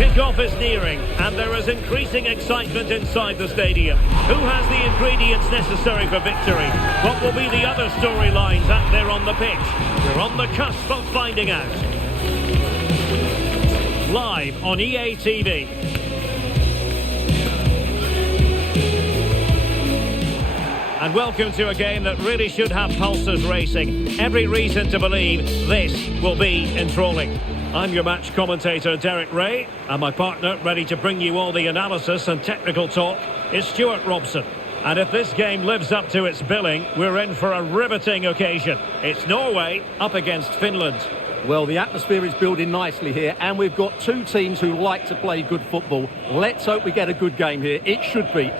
Kick-off is nearing, and there is increasing excitement inside the stadium. Who has the ingredients necessary for victory? What will be the other storylines out there on the pitch? We're on the cusp of finding out. Live on EA TV. And welcome to a game that really should have pulses racing. Every reason to believe this will be enthralling. I'm your match commentator, Derek Ray, and my partner, ready to bring you all the analysis and technical talk, is Stuart Robson. And if this game lives up to its billing, we're in for a riveting occasion. It's Norway up against Finland. Well, the atmosphere is building nicely here, and we've got two teams who like to play good football. Let's hope we get a good game here. It should be.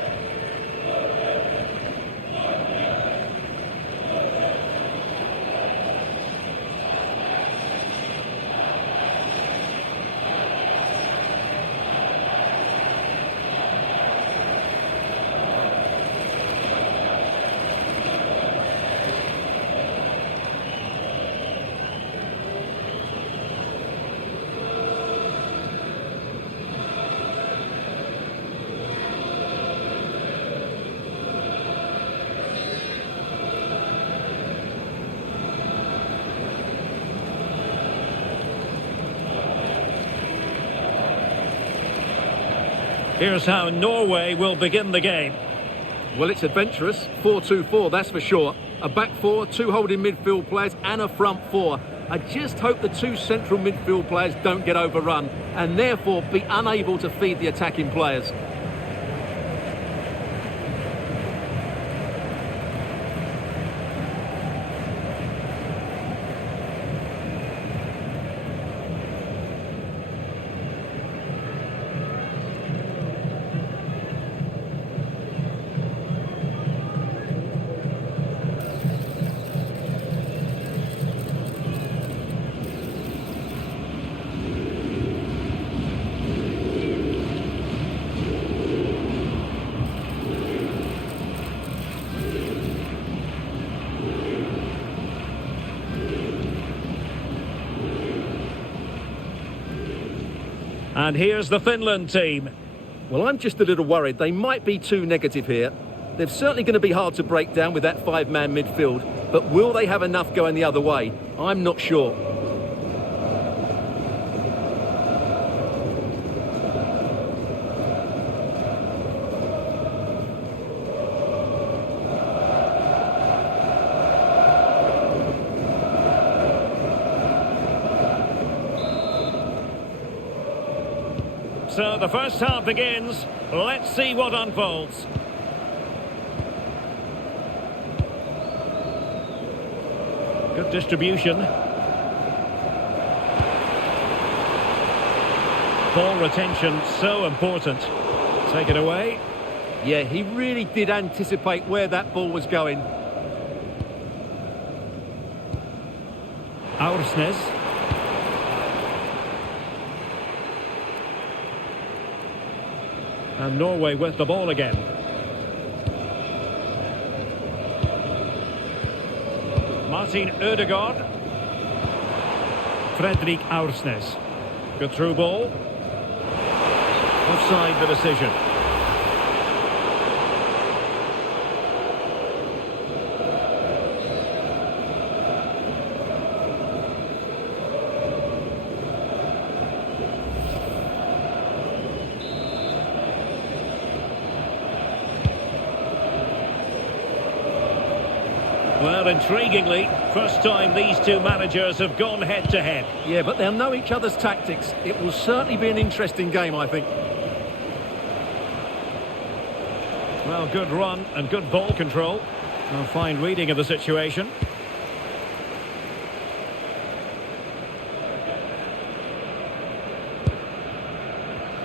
Here's how Norway will begin the game. Well, it's adventurous. 4-2-4, that's for sure. A back four, two holding midfield players and a front four. I just hope the two central midfield players don't get overrun and therefore be unable to feed the attacking players. And here's the Finland team. Well, I'm just a little worried. They might be too negative here. They're certainly going to be hard to break down with that five-man midfield. But will they have enough going the other way? I'm not sure. So the first half begins. Let's see what unfolds. Good distribution. Ball retention, so important. Take it away. Yeah, he really did anticipate where that ball was going. Aursnes. And Norway with the ball again. Martin Ødegaard. Fredrik Aursnes. Good through ball. Offside the decision. Well, intriguingly, first time these two managers have gone head-to-head. Yeah, but they'll know each other's tactics. It will certainly be an interesting game, I think. Well, good run and good ball control. A fine reading of the situation.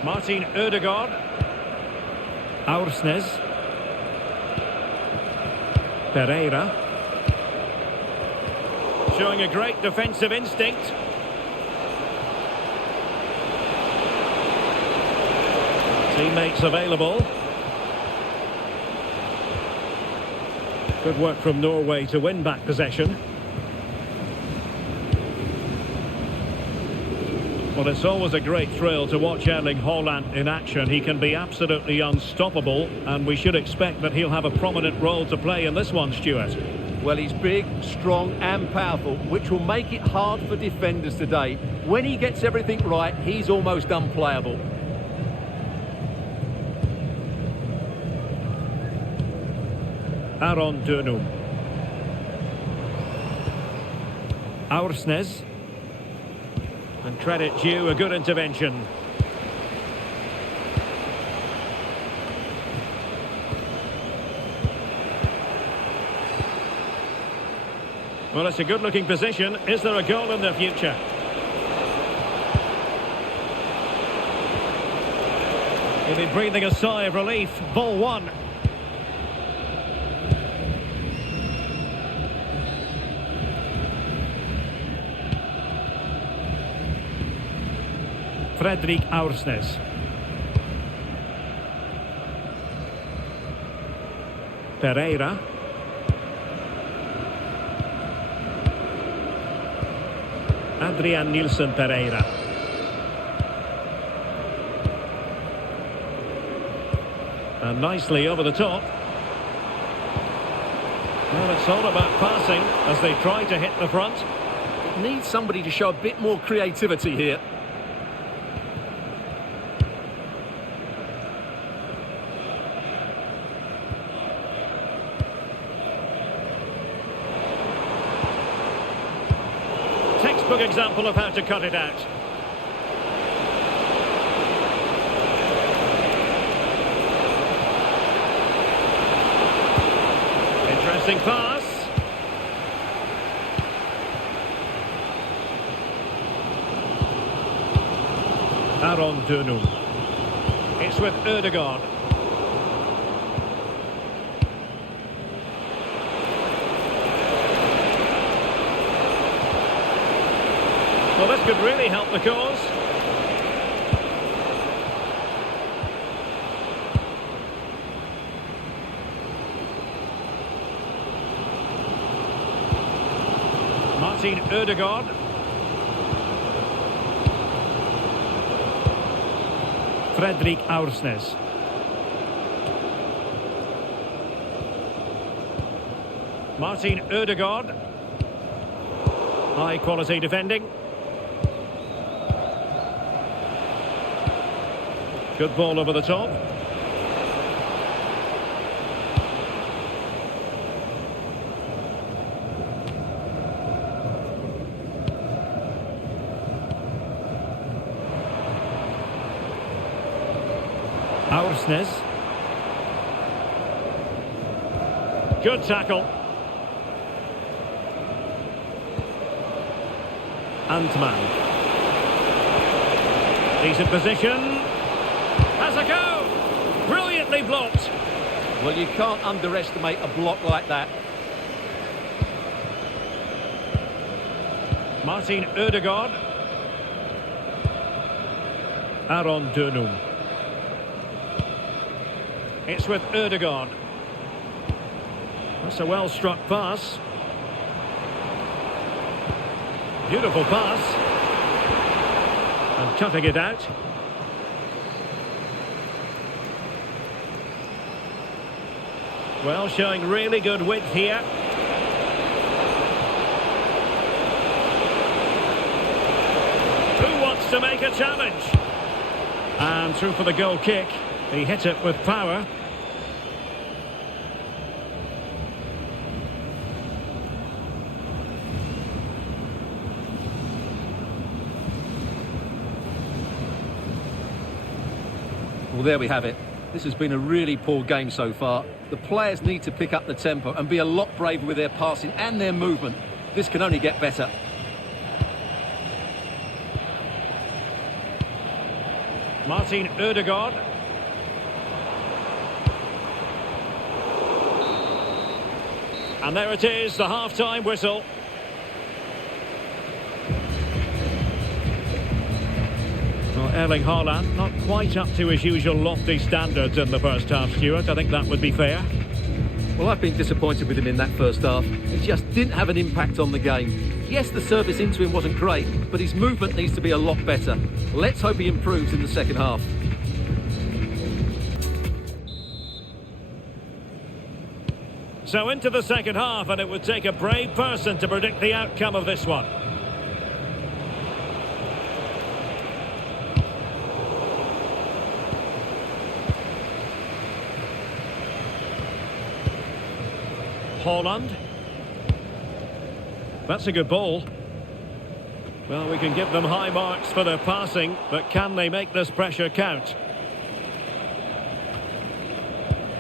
Martin Ødegaard. Aursnes. Pereira. Showing a great defensive instinct. Teammates available. Good work from Norway to win back possession. Well, it's always a great thrill to watch Erling Haaland in action. He can be absolutely unstoppable, and we should expect that he'll have a prominent role to play in this one, Stuart. Well, he's big, strong and powerful, which will make it hard for defenders today. When he gets everything right, he's almost unplayable. Aaron Dönum. Aursnes. And credit due, a good intervention. Well, it's a good-looking position. Is there a goal in the future? He'll be breathing a sigh of relief. Ball one. Fredrik Aursnes. Pereira. Adrian Nielsen Pereira. And nicely over the top. Well, it's all about passing as they try to hit the front. It needs somebody to show a bit more creativity here. Textbook example of how to cut it out. Interesting pass. Aaron Dönum. It's with Ødegaard. Well, this could really help the cause. Martin Ødegaard. Fredrik Aursnes. Martin Ødegaard. High quality defending. Good ball over the top. Aursnes. Good tackle. Antman. He's in position. Has a go! Brilliantly blocked. Well, you can't underestimate a block like that. Martin Ødegaard. Aaron Dönum. It's with Ødegaard. That's a well-struck pass. Beautiful pass. And cutting it out. Well, showing really good width here. Who wants to make a challenge? And through for the goal kick. He hit it with power. Well, there we have it. This has been a really poor game so far. The players need to pick up the tempo and be a lot braver with their passing and their movement. This can only get better. Martin Ødegaard. And there it is, the half-time whistle. Well, Erling Haaland not quite up to his usual lofty standards in the first half, Stuart. I think that would be fair. Well, I've been disappointed with him in that first half. He just didn't have an impact on the game. Yes, the service into him wasn't great, but his movement needs to be a lot better. Let's hope he improves in the second half. So into the second half, and it would take a brave person to predict the outcome of this one. Holland. That's a good ball. Well, we can give them high marks for their passing, but can they make this pressure count?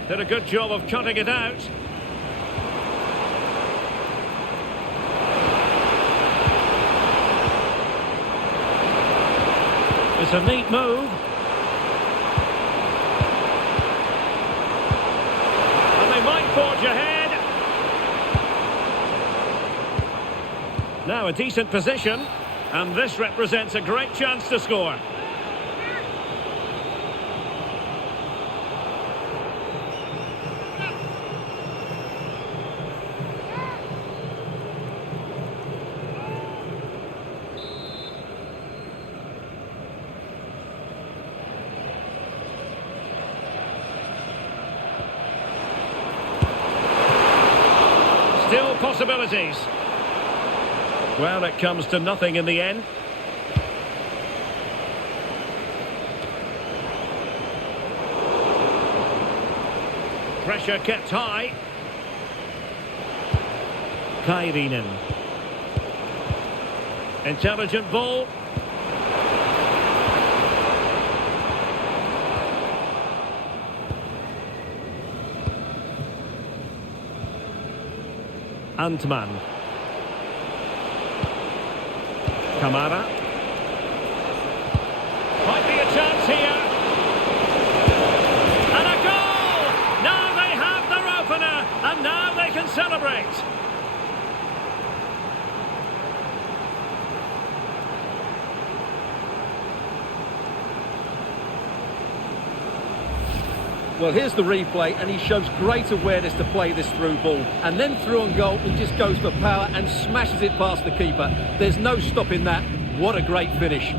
Did a good job of cutting it out. It's a neat move. And they might forge ahead. Now a decent position. And this represents a great chance to score. Still possibilities. Well, it comes to nothing in the end. Pressure kept high. Kairinen. Intelligent ball. Antman. Kamara. Might be a chance here. And a goal! Now they have their opener, and now they can celebrate. Well, here's the replay, and he shows great awareness to play this through ball. And then through on goal, he just goes for power and smashes it past the keeper. There's no stopping that. What a great finish.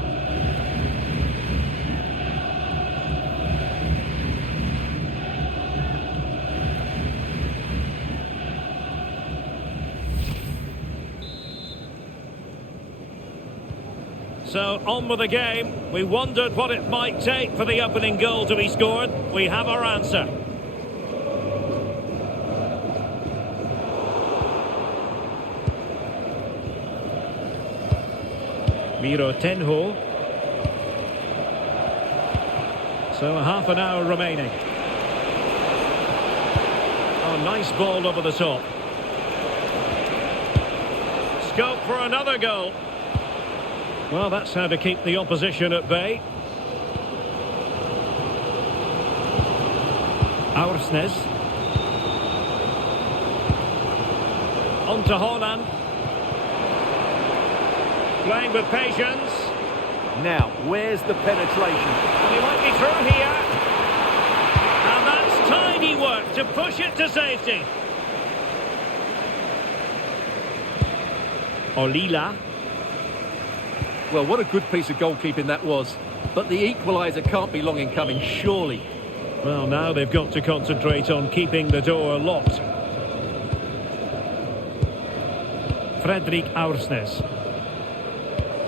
So, on with the game. We wondered what it might take for the opening goal to be scored. We have our answer. Miro Tenho. So, half an hour remaining. Oh, nice ball over the top. Scope for another goal. Well, that's how to keep the opposition at bay. Aursnes. On to Holland. Playing with patience. Now, where's the penetration? He might be through here. And that's tidy work to push it to safety. Olila. Well, what a good piece of goalkeeping that was. But the equaliser can't be long in coming, surely. Well, now they've got to concentrate on keeping the door locked. Fredrik Aursnes.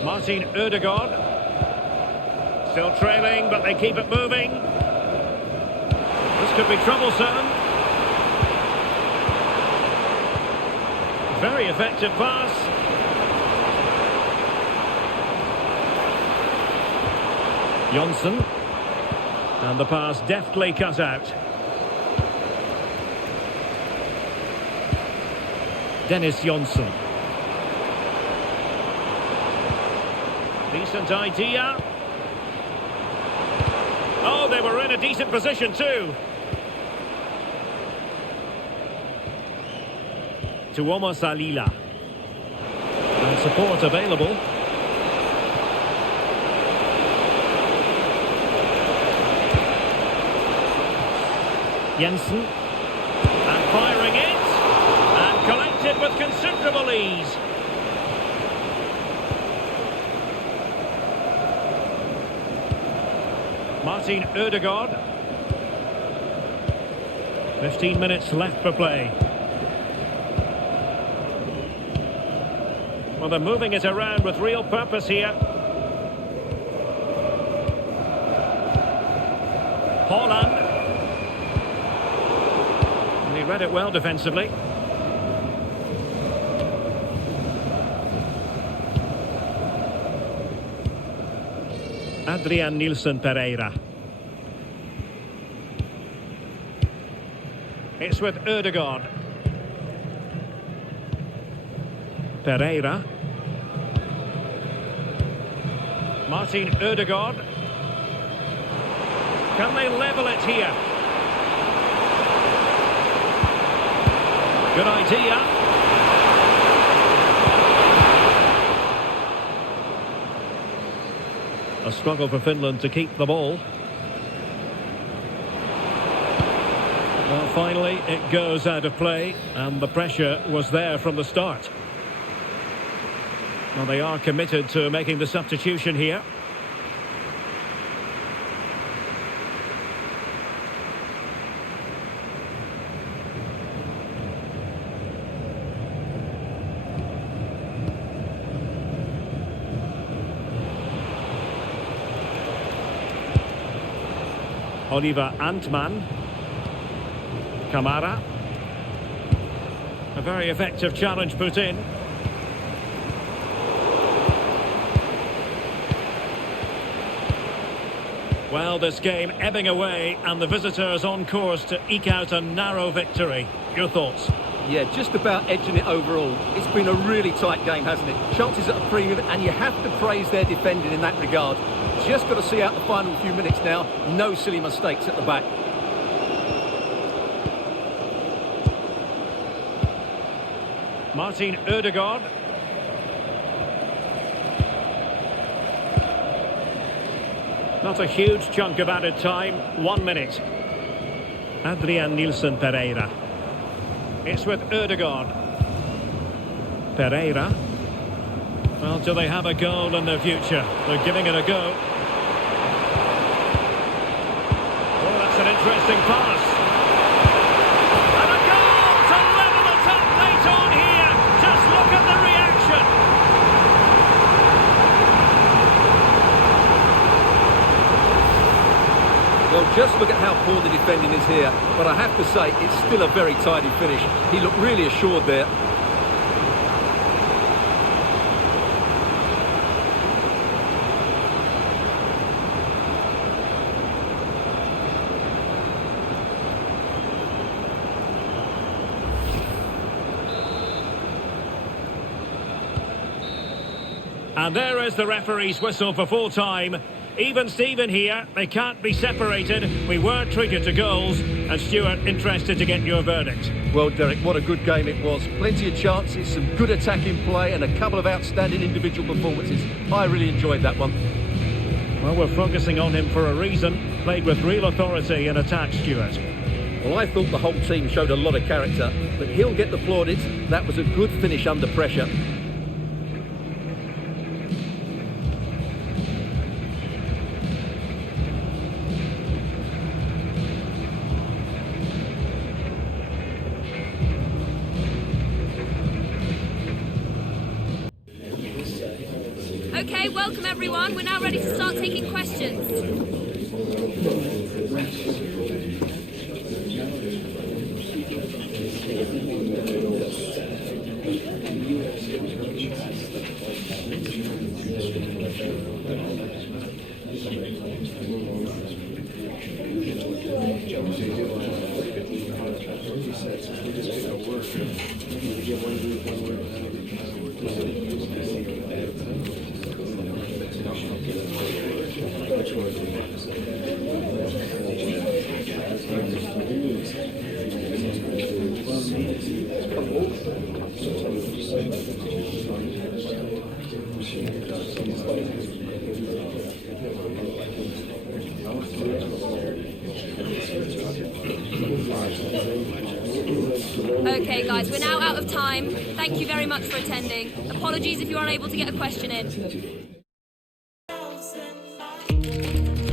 Martin Ødegaard. Still trailing, but they keep it moving. This could be troublesome. Very effective pass. Jonsson. And the pass deftly cut out. Dennis Jonsson. Decent idea. Oh, they were in a decent position too. Tuomo Salila. And support available. Jensen, and firing it, and collected with considerable ease. Martin Ødegaard. 15 minutes left for play. Well, they're moving it around with real purpose here. Haaland. And he read it well defensively. Adrian Nielsen Pereira. It's with Ødegaard. Pereira. Martin Ødegaard. Can they level it here? Good idea. A struggle for Finland to keep the ball. Well, finally, it goes out of play, and the pressure was there from the start. Well, they are committed to making the substitution here. Oliver Antman. Kamara. A very effective challenge put in. Well, this game ebbing away and the visitors on course to eke out a narrow victory. Your thoughts? Yeah, just about edging it overall. It's been a really tight game, hasn't it? Chances at a premium, and you have to praise their defending in that regard. Just got to see out the final few minutes now. No silly mistakes at the back. Martin Ødegaard. Not a huge chunk of added time. 1 minute. Adrian Nielsen Pereira. It's with Ødegaard. Pereira. Well, do they have a goal in their future? They're giving it a go. Oh, that's an interesting pass. And a goal to level it up late on here. Just look at the reaction. Well, just look at how poor the defending is here. But I have to say, it's still a very tidy finish. He looked really assured there. And there is the referee's whistle for full time. Even Steven here, they can't be separated. We were treated to goals. And Stuart, interested to get your verdict. Well, Derek, what a good game it was. Plenty of chances, some good attacking play, and a couple of outstanding individual performances. I really enjoyed that one. Well, we're focusing on him for a reason. Played with real authority in attack, Stuart. Well, I thought the whole team showed a lot of character, but he'll get the plaudits. That was a good finish under pressure. Okay, welcome everyone. We're now ready to start taking questions. Okay guys, we're now out of time. Thank you very much for attending. Apologies if you're unable to get a question in.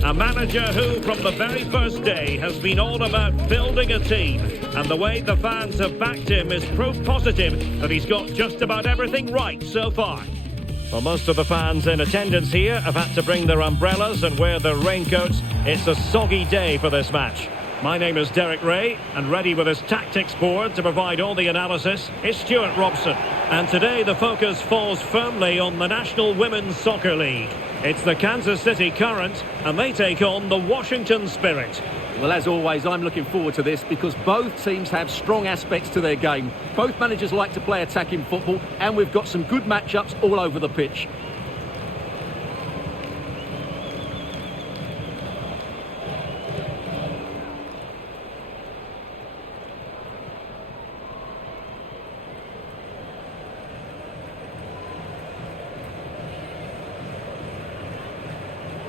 A manager who, from the very first day, has been all about building a team. And the way the fans have backed him is proof positive that he's got just about everything right so far. Well, most of the fans in attendance here have had to bring their umbrellas and wear their raincoats. It's a soggy day for this match. My name is Derek Ray, and ready with his tactics board to provide all the analysis is Stuart Robson. And today the focus falls firmly on the National Women's Soccer League. It's the Kansas City Current, and they take on the Washington Spirit. Well, as always, I'm looking forward to this because both teams have strong aspects to their game. Both managers like to play attacking football, and we've got some good matchups all over the pitch.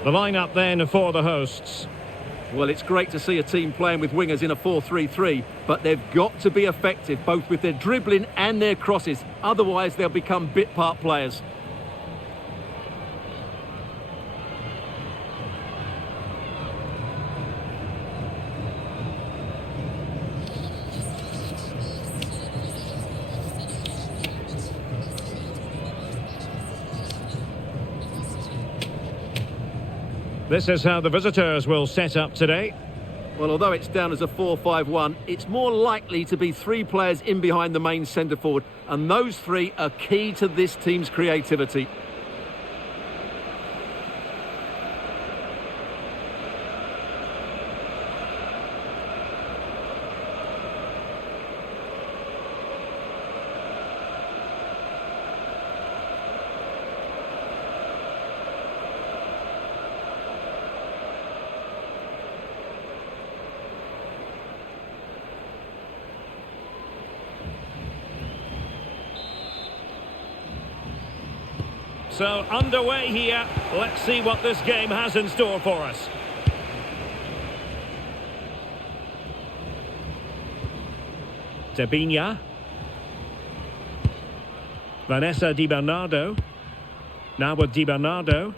The lineup then for the hosts. Well, it's great to see a team playing with wingers in a 4-3-3, but they've got to be effective, both with their dribbling and their crosses. Otherwise, they'll become bit-part players. This is how the visitors will set up today. Well, although it's down as a 4-5-1, it's more likely to be three players in behind the main centre forward, and those three are key to this team's creativity. So underway here. Let's see what this game has in store for us. Debinha. Vanessa Di Bernardo. Now with Di Bernardo.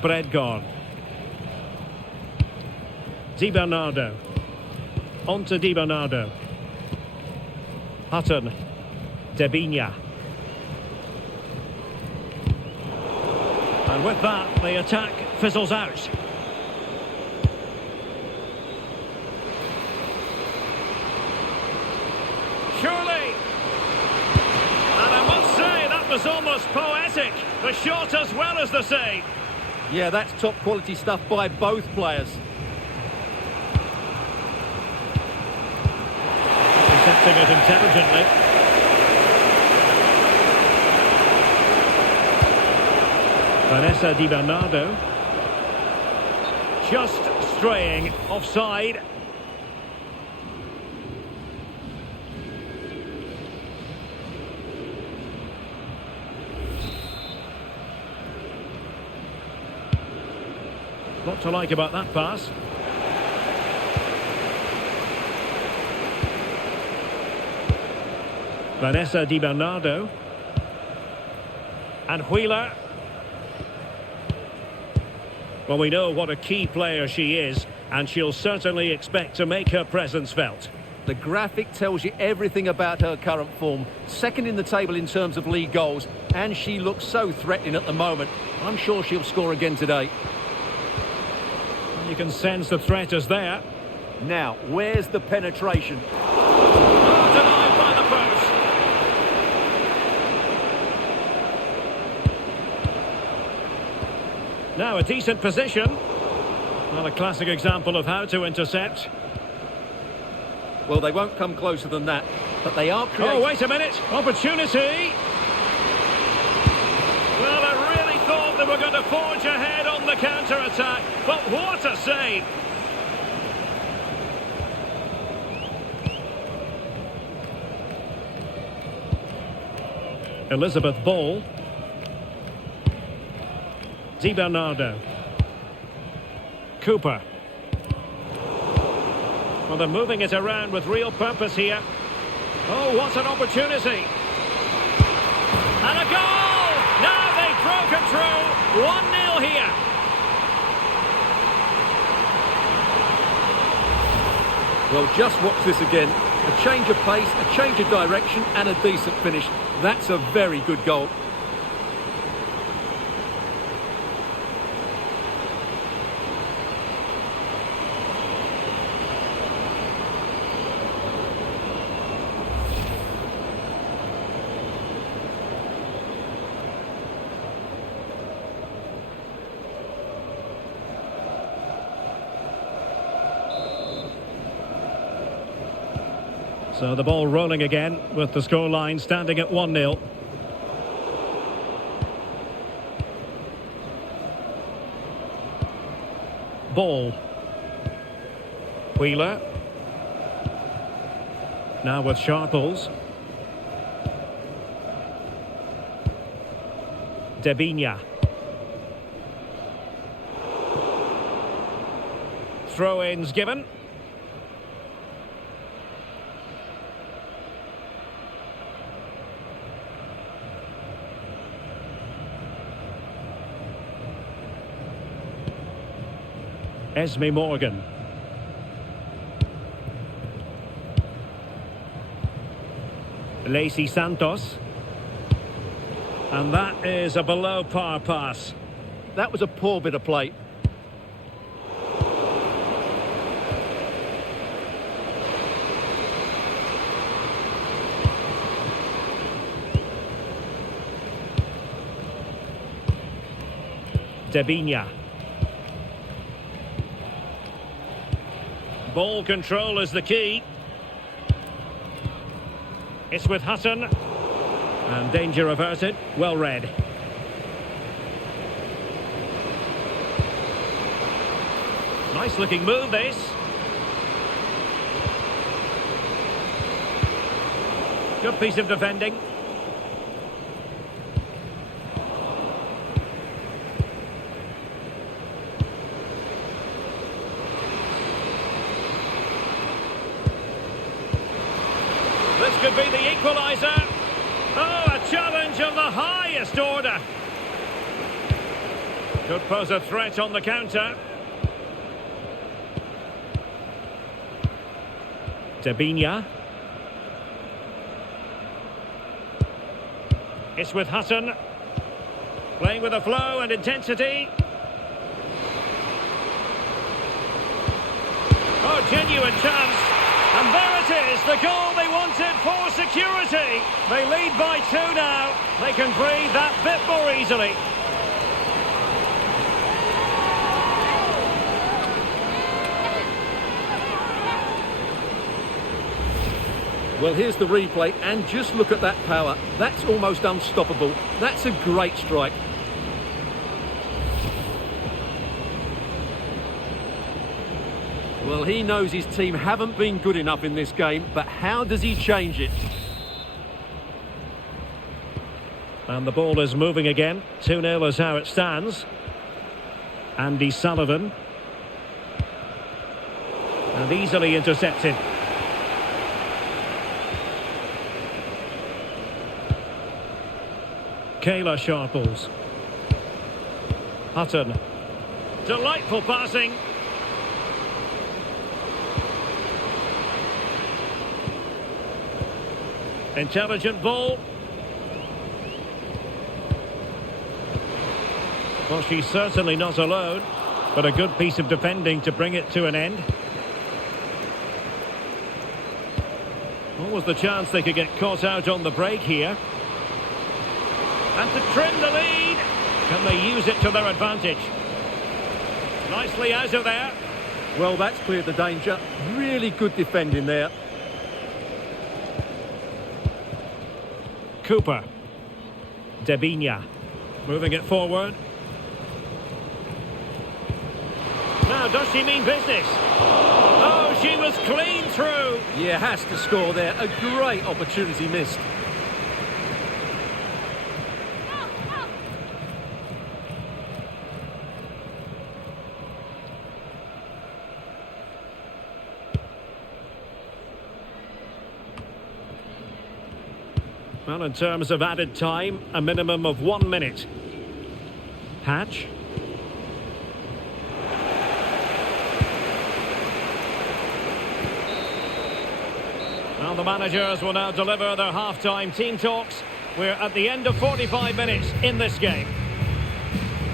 Bredgård. Di Bernardo. On to Di Bernardo. Hutton. Debinha. And with that, the attack fizzles out. Surely! And I must say, that was almost poetic. The shot as well as the save. Yeah, that's top quality stuff by both players. Intercepting it intelligently. Vanessa Di Bernardo. Just straying offside. What to like about that pass? Vanessa Di Bernardo. And Wheeler. Well, we know what a key player she is, and she'll certainly expect to make her presence felt. The graphic tells you everything about her current form. Second in the table in terms of league goals, and she looks so threatening at the moment. I'm sure she'll score again today. You can sense the threat is there. Now, where's the penetration? Oh, denied by the post. Now a decent position. Well, a classic example of how to intercept. Well, they won't come closer than that, but they are creating... Oh, wait a minute. Opportunity. Well, I really thought they were going to forge ahead on the counter-attack, but what a save. Elizabeth Ball. Di Bernardo. Cooper. Well, they're moving it around with real purpose here. Oh, what an opportunity. And a goal! Now they've broken through. 1-0 here. Well, just watch this again. A change of pace, a change of direction and a decent finish. That's a very good goal. So the ball rolling again with the scoreline standing at 1-0. Ball. Wheeler. Now with Sharples. Devinia. Throw-ins given. Esme Morgan. Lacey Santos. And that is a below par pass. That was a poor bit of play. Devinia. Ball control is the key. It's with Hutton. And danger averted. Well read. Nice looking move this. Good piece of defending. This could be the equaliser. Oh, a challenge of the highest order. Could pose a threat on the counter. Devinia. It's with Hutton. Playing with a flow and intensity. Oh, genuine chance. And there it is, the goal they wanted for security. They lead by 2 now. They can breathe that bit more easily. Well, here's the replay, and just look at that power. That's almost unstoppable. That's a great strike. Well, he knows his team haven't been good enough in this game, but how does he change it? And the ball is moving again. 2-0 is how it stands. Andy Sullivan. And easily intercepted. Kayla Sharples. Hutton. Delightful passing. Intelligent ball. Well, she's certainly not alone, but a good piece of defending to bring it to an end. What was the chance they could get caught out on the break here? And to trim the lead. Can they use it to their advantage? Nicely out of there. Well, that's cleared the danger. Really good defending there. Cooper. Devinia. Moving it forward. Now, does she mean business? Oh, she was clean through. Yeah, has to score there. A great opportunity missed. Well, in terms of added time, a minimum of 1 minute. Hatch. Well, the managers will now deliver their half-time team talks. We're at the end of 45 minutes in this game.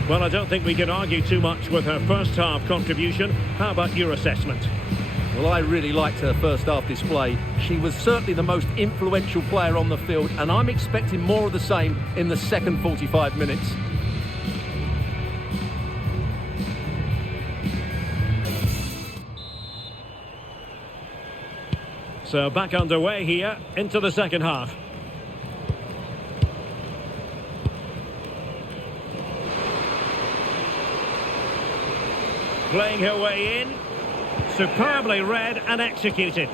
Well, I don't think we can argue too much with her first half contribution. How about your assessment? Well, I really liked her first half display. She was certainly the most influential player on the field, and I'm expecting more of the same in the second 45 minutes. So back underway here into the second half. Playing her way in. Superbly read and executed.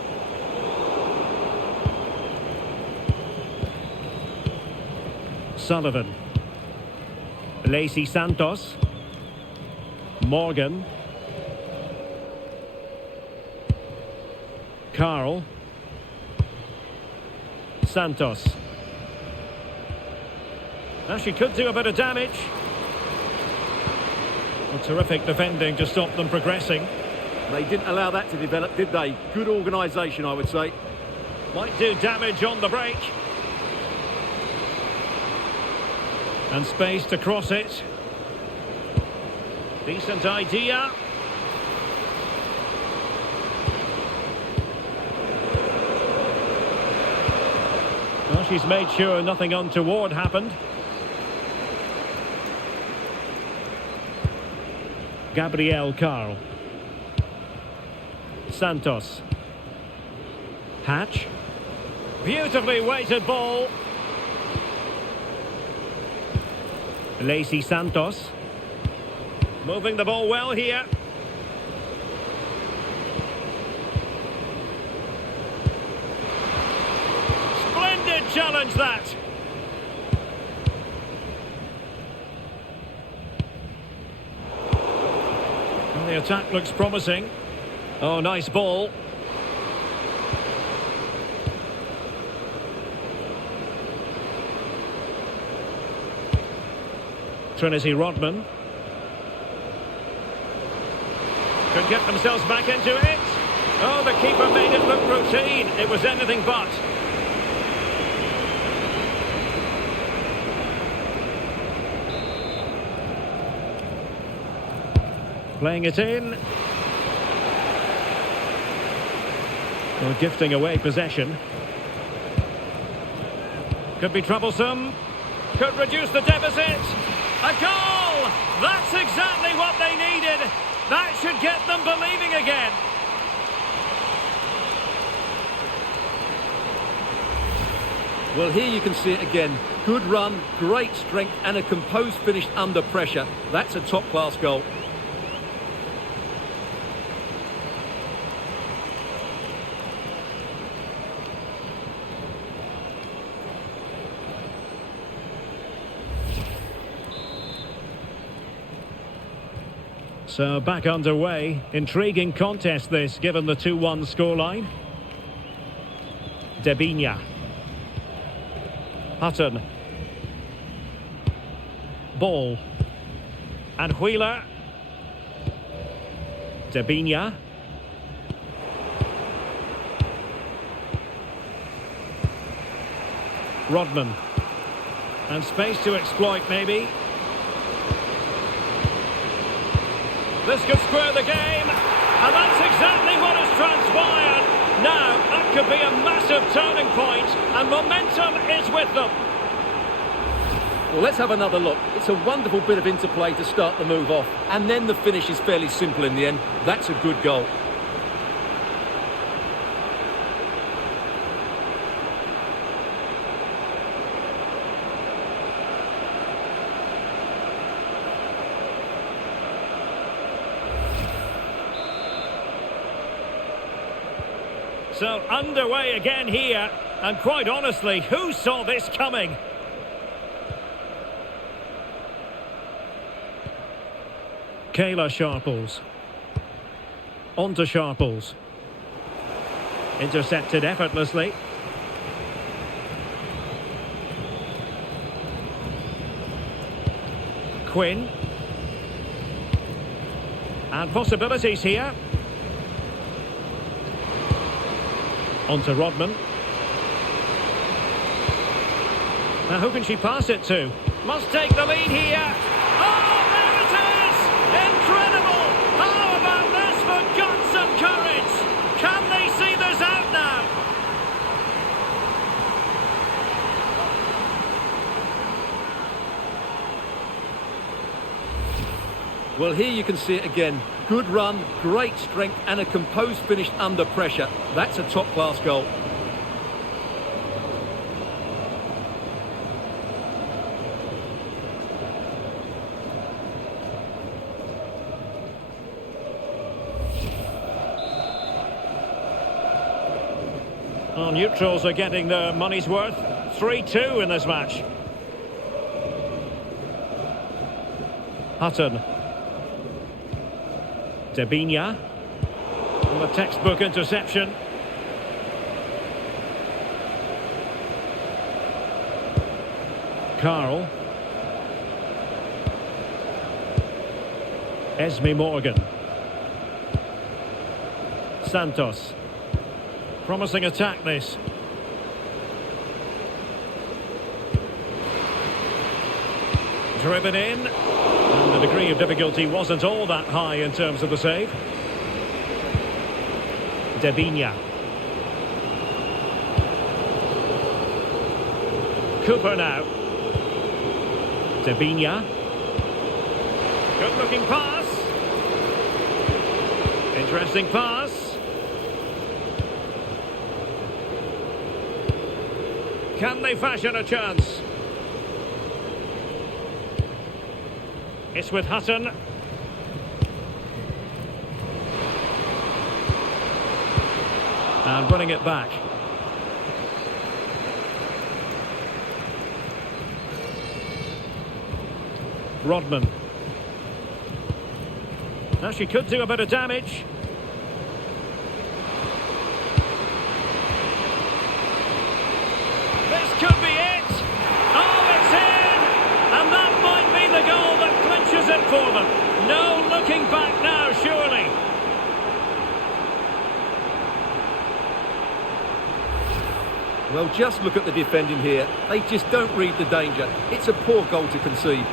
Sullivan. Lacey Santos. Morgan. Carl. Santos. Now she could do a bit of damage. Well, terrific defending to stop them progressing. They didn't allow that to develop, did they? Good organisation, I would say. Might do damage on the break. And space to cross it. Decent idea. Well, she's made sure nothing untoward happened. Gabrielle Carl. Santos. Hatch. Beautifully weighted ball. Lacey Santos. Moving the ball well here. Splendid challenge that. Well, the attack looks promising. Oh, nice ball. Trinity Rodman. Could get themselves back into it. Oh, the keeper made it look routine. It was anything but. Playing it in. Well, gifting away possession. Could be troublesome. Could reduce the deficit. A goal! That's exactly what they needed. That should get them believing again. Well, here you can see it again. Good run, great strength, and a composed finish under pressure. That's a top-class goal. So back underway. Intriguing contest this, given the 2-1 scoreline. Debinia. Hutton. Ball. And Wheeler. Debinia. Rodman. And space to exploit, maybe. This could square the game, and that's exactly what has transpired. Now, that could be a massive turning point, and momentum is with them. Well, let's have another look. It's a wonderful bit of interplay to start the move off, and then the finish is fairly simple in the end. That's a good goal. So underway again here, and quite honestly, who saw this coming? Kayla Sharples. On to Sharples. Intercepted effortlessly. Quinn. And possibilities here. On to Rodman. Now who can she pass it to? Must take the lead here. Oh, there it is! Incredible! How about this for guts and courage? Can they see this out now? Well, here you can see it again. Good run, great strength, and a composed finish under pressure. That's a top-class goal. Well, neutrals are getting their money's worth. 3-2 in this match. Hutton. Debinya. And the textbook interception. Carl. Esme Morgan. Santos. Promising attack this. Driven in. And the degree of difficulty wasn't all that high in terms of the save. Debinya. Cooper now. Debinya. Good looking pass. Interesting pass. Can they fashion a chance? It's with Hutton. And running it back. Rodman. Now she could do a bit of damage. This could be it. Oh, it's in. And that might be the goal that clinches it for them. No looking back now, surely. Well, just look at the defending here. They just don't read the danger. It's a poor goal to concede.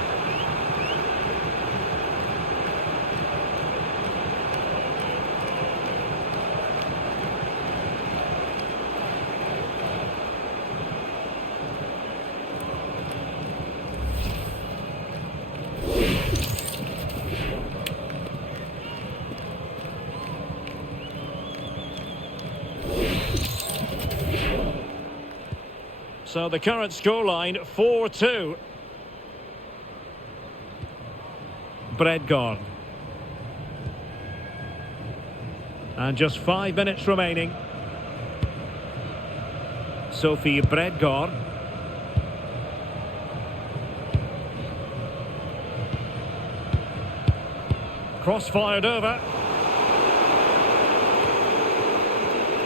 So the current scoreline, 4-2. Bredgård. And just 5 minutes remaining. Sophie Bredgård. Cross fired over.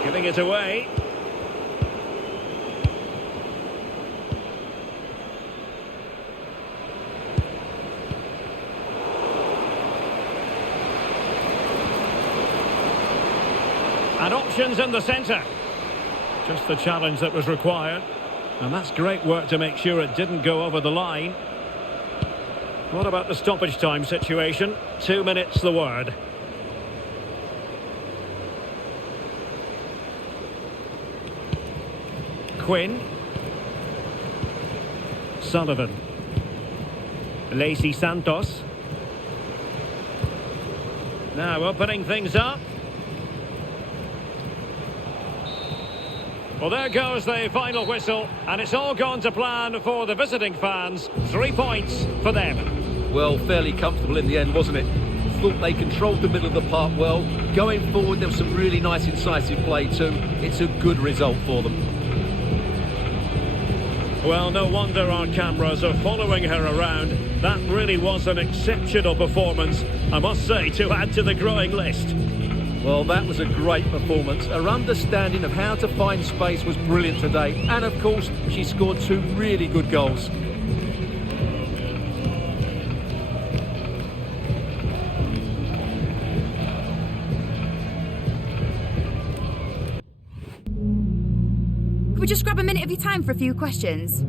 Giving it away. And options in the centre. Just the challenge that was required. And that's great work to make sure it didn't go over the line. What about the stoppage time situation? 2 minutes the word. Quinn. Sullivan. Lacey Santos. Now opening things up. Well, there goes the final whistle, and it's all gone to plan for the visiting fans. 3 points for them. Well, fairly comfortable in the end, wasn't it? Thought they controlled the middle of the park well. Going forward, there was some really nice incisive play too. It's a good result for them. Well, no wonder our cameras are following her around. That really was an exceptional performance, I must say, to add to the growing list. Well, that was a great performance. Her understanding of how to find space was brilliant today. And, of course, she scored 2 really good goals. Could we just grab a minute of your time for a few questions?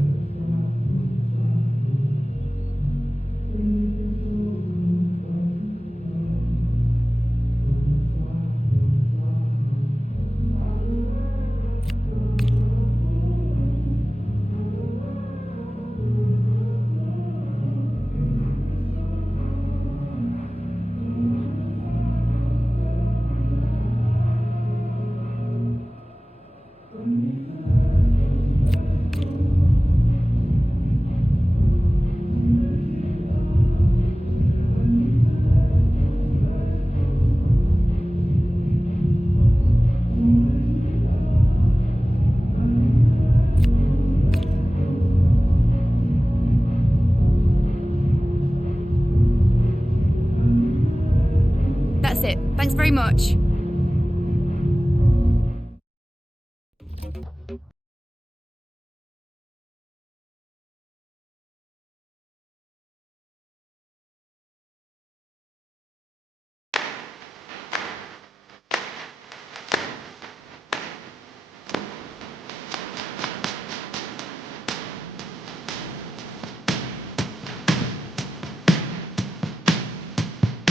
That's it. Thanks very much.